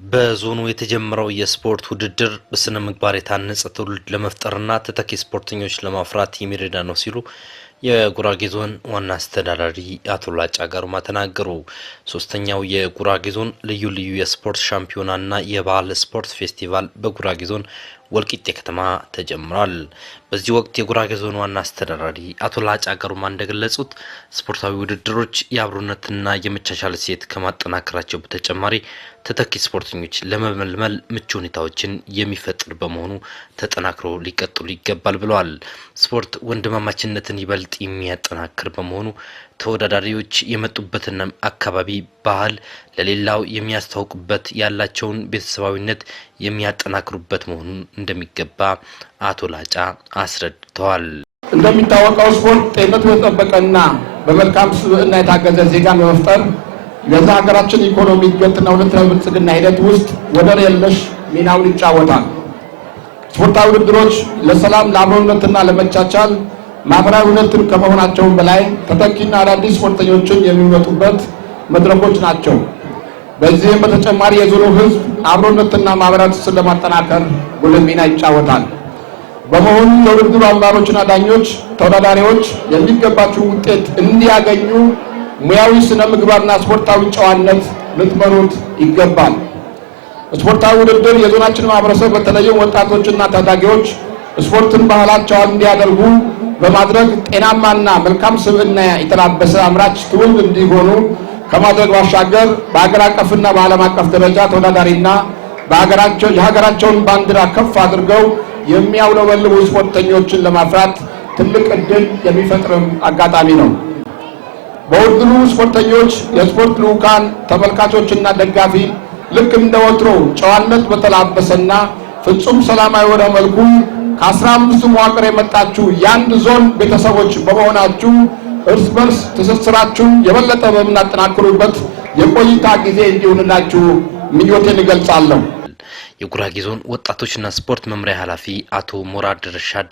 በዞኑ የተጀመረው የስፖርት ውድድር በስነ ምግባር የታነጸ ትውልድ ለመፍጠርና ተተኪ ስፖርተኞች ለማፍራት የሚረዳ ነው ሲሉ የጉራጌ ዞን ዋና አስተዳዳሪ አቶ ላጫ ጋሩማ ተናገሩ። ሶስተኛው የጉራጌ ዞን ልዩ ልዩ የስፖርት ሻምፒዮናና የባህል ስፖርት ፌስቲቫል በጉራጌ ዞን ወልቂጤ ከተማ ተጀምሯል። በዚህ ወቅት የጉራጌ ዞን ዋና አስተዳዳሪ አቶ ላጫ ጋሩማ እንደገለጹት ስፖርታዊ ውድድሮች የአብሮነትና የመቻቻል እሴት ከማጠናከራቸው በተጨማሪ ተተኪ ስፖርተኞች ለመመልመል ምቹ ሁኔታዎችን የሚፈጥር በመሆኑ ተጠናክሮ ሊቀጥሉ ይገባል ብለዋል። ስፖርት ወንድማማችነትን ይበልጥ የሚያጠናክር በመሆኑ ተወዳዳሪዎች የመጡበትን አካባቢ ባህል ለሌላው የሚያስተዋውቁበት ያላቸውን ቤተሰባዊነት የሚያጠናክሩበት መሆኑን እንደሚገባ አቶ ላጫ አስረድተዋል። እንደሚታወቀው ስፖርት ጤንነቱ የተጠበቀና በመልካም ስብዕና የታገዘ ዜጋን በመፍጠር የሀገራችን ኢኮኖሚ እድገትና ሁለንተናዊ ብልጽግና ሂደት ውስጥ ወደር የለሽ ሚናውን ይጫወታል። ስፖርታዊ ውድድሮች ለሰላም፣ ለአብሮነትና ለመቻቻል ማህበራዊ ሁነትን ከመሆናቸውም በላይ ተተኪና አዳዲስ ስፖርተኞችን የሚመጡበት መድረኮች ናቸው። በዚህም በተጨማሪ የዞኑ ሕዝብ አብሮነትና ማህበራዊ ትስስር ለማጠናከር ጉልህ ሚና ይጫወታል። በመሆኑ የውድድሩ አመራሮችና ዳኞች ተወዳዳሪዎች የሚገባቸው ውጤት እንዲያገኙ ሙያዊ ስነ ምግባርና ስፖርታዊ ጨዋነት ልትመሩት ይገባል። ስፖርታዊ ውድድር የዞናችን ማህበረሰብ በተለይም ወጣቶችና ታዳጊዎች ስፖርትን ባህላቸው እንዲያደርጉ በማድረግ ጤናማና መልካም ስብዕና የተላበሰ አምራች ትውልድ እንዲሆኑ ከማድረግ ባሻገር በአገር አቀፍና በዓለም አቀፍ ደረጃ ተወዳዳሪና የሀገራቸውን ባንዲራ ከፍ አድርገው የሚያውለበልቡ ስፖርተኞችን ለማፍራት ትልቅ ዕድል የሚፈጥርም አጋጣሚ ነው። በውድድሩ ስፖርተኞች፣ የስፖርት ልዑካን፣ ተመልካቾችና ደጋፊ ልክ እንደ ወትሮ ጨዋነት በተላበሰና ፍጹም ሰላማዊ ወደ መልኩ ከ15 መዋቅር የመጣችሁ የአንድ ዞን ቤተሰቦች በመሆናችሁ እርስ በርስ ትስስራችሁን የበለጠ በምናጠናክሩበት የቆይታ ጊዜ እንዲሆንላችሁ ምኞቴን እገልጻለሁ። የጉራጌ ዞን ወጣቶችና ስፖርት መምሪያ ኃላፊ አቶ ሙራድ ረሻድ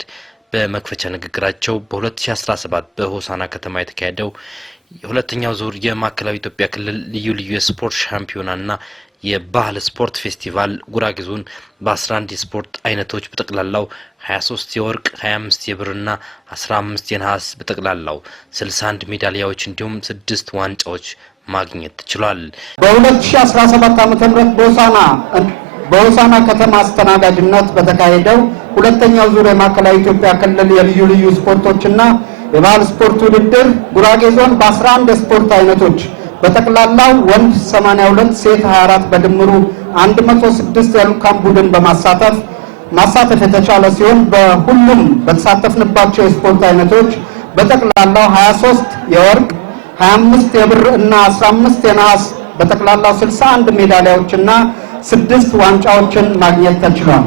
በመክፈቻ ንግግራቸው በ2017 በሆሳና ከተማ የተካሄደው የሁለተኛው ዙር የማዕከላዊ ኢትዮጵያ ክልል ልዩ ልዩ የስፖርት ሻምፒዮናና የባህል ስፖርት ፌስቲቫል ጉራጌ ዞን በ11 የስፖርት አይነቶች በጠቅላላው 23 የወርቅ፣ 25 የብርና 15 የነሐስ በጠቅላላው 61 ሜዳሊያዎች እንዲሁም 6 ዋንጫዎች ማግኘት ችሏል። በ2017 ዓ.ም በሆሳና ከተማ አስተናጋጅነት በተካሄደው ሁለተኛው ዙር የማዕከላዊ ኢትዮጵያ ክልል የልዩ ልዩ ስፖርቶችና የባህል ስፖርት ውድድር ጉራጌ ዞን በ11 የስፖርት አይነቶች በጠቅላላው ወንድ 82 ሴት 24 በድምሩ 106 የልዑካን ቡድን ማሳተፍ የተቻለ ሲሆን በሁሉም በተሳተፍንባቸው የስፖርት አይነቶች በጠቅላላው 23 የወርቅ፣ 25 የብር እና 15 የነሐስ በጠቅላላው 61 ሜዳሊያዎችና 6 ዋንጫዎችን ማግኘት ተችሏል።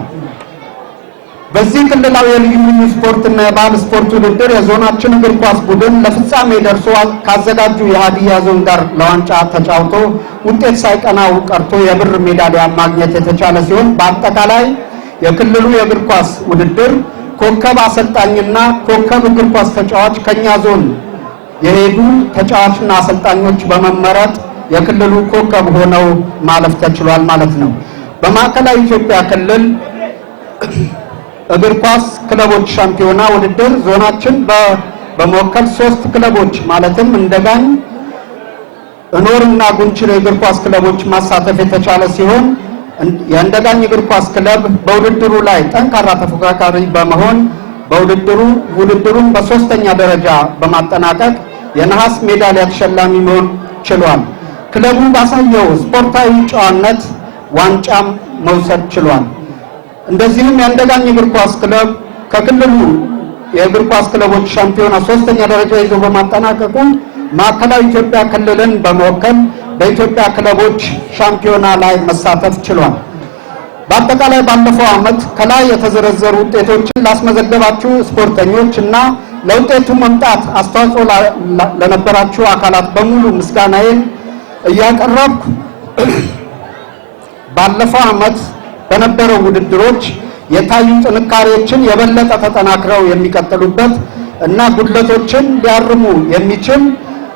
በዚህ ክልላዊ የልዩ ልዩ ስፖርትና የባህል ስፖርት ውድድር የዞናችን እግር ኳስ ቡድን ለፍጻሜ ደርሶ ካዘጋጁ የሀዲያ ዞን ጋር ለዋንጫ ተጫውቶ ውጤት ሳይቀናው ቀርቶ የብር ሜዳሊያ ማግኘት የተቻለ ሲሆን በአጠቃላይ የክልሉ የእግር ኳስ ውድድር ኮከብ አሰልጣኝና ኮከብ እግር ኳስ ተጫዋች ከኛ ዞን የሄዱ ተጫዋችና አሰልጣኞች በመመረጥ የክልሉ ኮከብ ሆነው ማለፍ ተችሏል ማለት ነው። በማዕከላዊ ኢትዮጵያ ክልል እግር ኳስ ክለቦች ሻምፒዮና ውድድር ዞናችን በመወከል 3 ክለቦች ማለትም እንደጋኝ፣ እኖርና ጉንችር የእግር ኳስ ክለቦች ማሳተፍ የተቻለ ሲሆን የእንደጋኝ እግር ኳስ ክለብ በውድድሩ ላይ ጠንካራ ተፎካካሪ በመሆን ውድድሩን በ3ኛ ደረጃ በማጠናቀቅ የነሐስ ሜዳሊያ ተሸላሚ መሆን ችሏል። ክለቡ ባሳየው ስፖርታዊ ጨዋነት ዋንጫም መውሰድ ችሏል። እንደዚህም የእንደጋኝ እግር ኳስ ክለብ ከክልሉ የእግር ኳስ ክለቦች ሻምፒዮና 3ኛ ደረጃ ይዞ በማጠናቀቁ ማዕከላዊ ኢትዮጵያ ክልልን በመወከል በኢትዮጵያ ክለቦች ሻምፒዮና ላይ መሳተፍ ችሏል። በአጠቃላይ ባለፈው ዓመት ከላይ የተዘረዘሩ ውጤቶችን ላስመዘገባችሁ ስፖርተኞች እና ለውጤቱ መምጣት አስተዋጽኦ ለነበራችሁ አካላት በሙሉ ምስጋናዬን እያቀረብኩ ባለፈው ዓመት በነበረው ውድድሮች የታዩ ጥንካሬዎችን የበለጠ ተጠናክረው የሚቀጥሉበት እና ጉድለቶችን ሊያርሙ የሚችል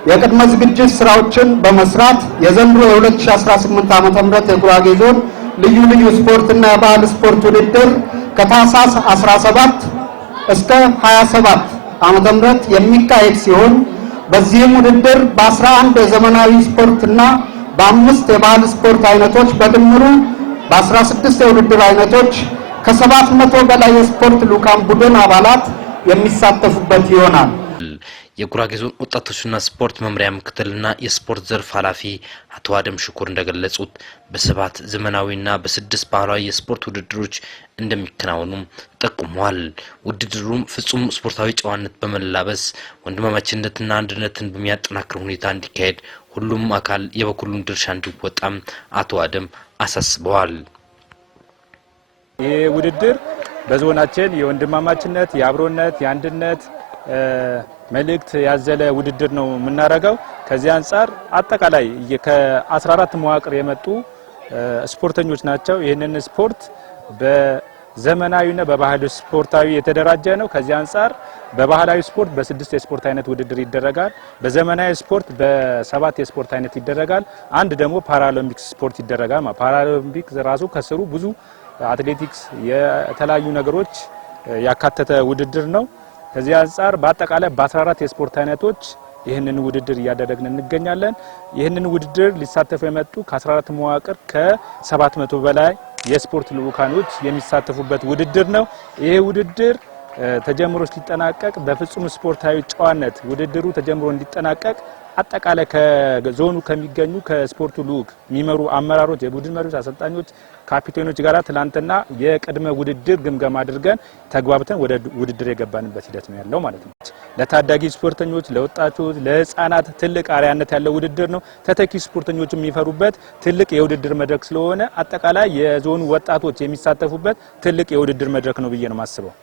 የቅድመ ዝግጅት ስራዎችን በመስራት የዘንድሮ የ2018 ዓ.ም የጉራጌ ዞን ልዩ ልዩ ስፖርትና የባህል ስፖርት ውድድር ከታህሳስ 17 እስከ 27 ዓ.ም የሚካሄድ ሲሆን በዚህም ውድድር በ11 የዘመናዊ ስፖርትና በ5 የባህል ስፖርት አይነቶች በድምሩ በ16 የውድድር አይነቶች ከ700 በላይ የስፖርት ልኡካን ቡድን አባላት የሚሳተፉበት ይሆናል። የጉራጌ ዞን ወጣቶችና ስፖርት መምሪያ ምክትልና የስፖርት ዘርፍ ኃላፊ አቶ አደም ሽኩር እንደገለጹት በ7 ዘመናዊና በ6 ባህላዊ የስፖርት ውድድሮች እንደሚከናወኑም ጠቁመዋል። ውድድሩም ፍጹም ስፖርታዊ ጨዋነት በመላበስ ወንድማማችነትና አንድነትን በሚያጠናክር ሁኔታ እንዲካሄድ ሁሉም አካል የበኩሉን ድርሻ እንዲወጣም አቶ አደም አሳስበዋል። ይህ ውድድር በዞናችን የወንድማማችነት፣ የአብሮነት፣ የአንድነት መልእክት ያዘለ ውድድር ነው የምናደርገው። ከዚህ አንፃር አጠቃላይ ከ14 መዋቅር የመጡ ስፖርተኞች ናቸው። ይህንን ስፖርት በዘመናዊና በባህል ስፖርታዊ የተደራጀ ነው። ከዚህ አንፃር በባህላዊ ስፖርት በ6 የስፖርት አይነት ውድድር ይደረጋል። በዘመናዊ ስፖርት በ7 የስፖርት አይነት ይደረጋል። አንድ ደግሞ ፓራሊምፒክስ ስፖርት ይደረጋል። ፓራሊምፒክስ ራሱ ከስሩ ብዙ አትሌቲክስ የተለያዩ ነገሮች ያካተተ ውድድር ነው። ከዚህ አንፃር በአጠቃላይ በ14 የስፖርት አይነቶች ይህንን ውድድር እያደረግን እንገኛለን። ይህንን ውድድር ሊሳተፉ የመጡ ከ14 መዋቅር ከ700 በላይ የስፖርት ልኡካኖች የሚሳተፉበት ውድድር ነው። ይሄ ውድድር ተጀምሮ ሲጠናቀቅ በፍጹም ስፖርታዊ ጨዋነት ውድድሩ ተጀምሮ እንዲጠናቀቅ አጠቃላይ ከዞኑ ከሚገኙ ከስፖርቱ ልኡክ የሚመሩ አመራሮች፣ የቡድን መሪዎች፣ አሰልጣኞች፣ ካፒቴኖች ጋራ ትላንትና የቅድመ ውድድር ግምገማ አድርገን ተግባብተን ወደ ውድድር የገባንበት ሂደት ነው ያለው ማለት ነው። ለታዳጊ ስፖርተኞች፣ ለወጣቶች፣ ለህፃናት ትልቅ አርአያነት ያለው ውድድር ነው። ተተኪ ስፖርተኞች የሚፈሩበት ትልቅ የውድድር መድረክ ስለሆነ አጠቃላይ የዞኑ ወጣቶች የሚሳተፉበት ትልቅ የውድድር መድረክ ነው ብዬ ነው የማስበው።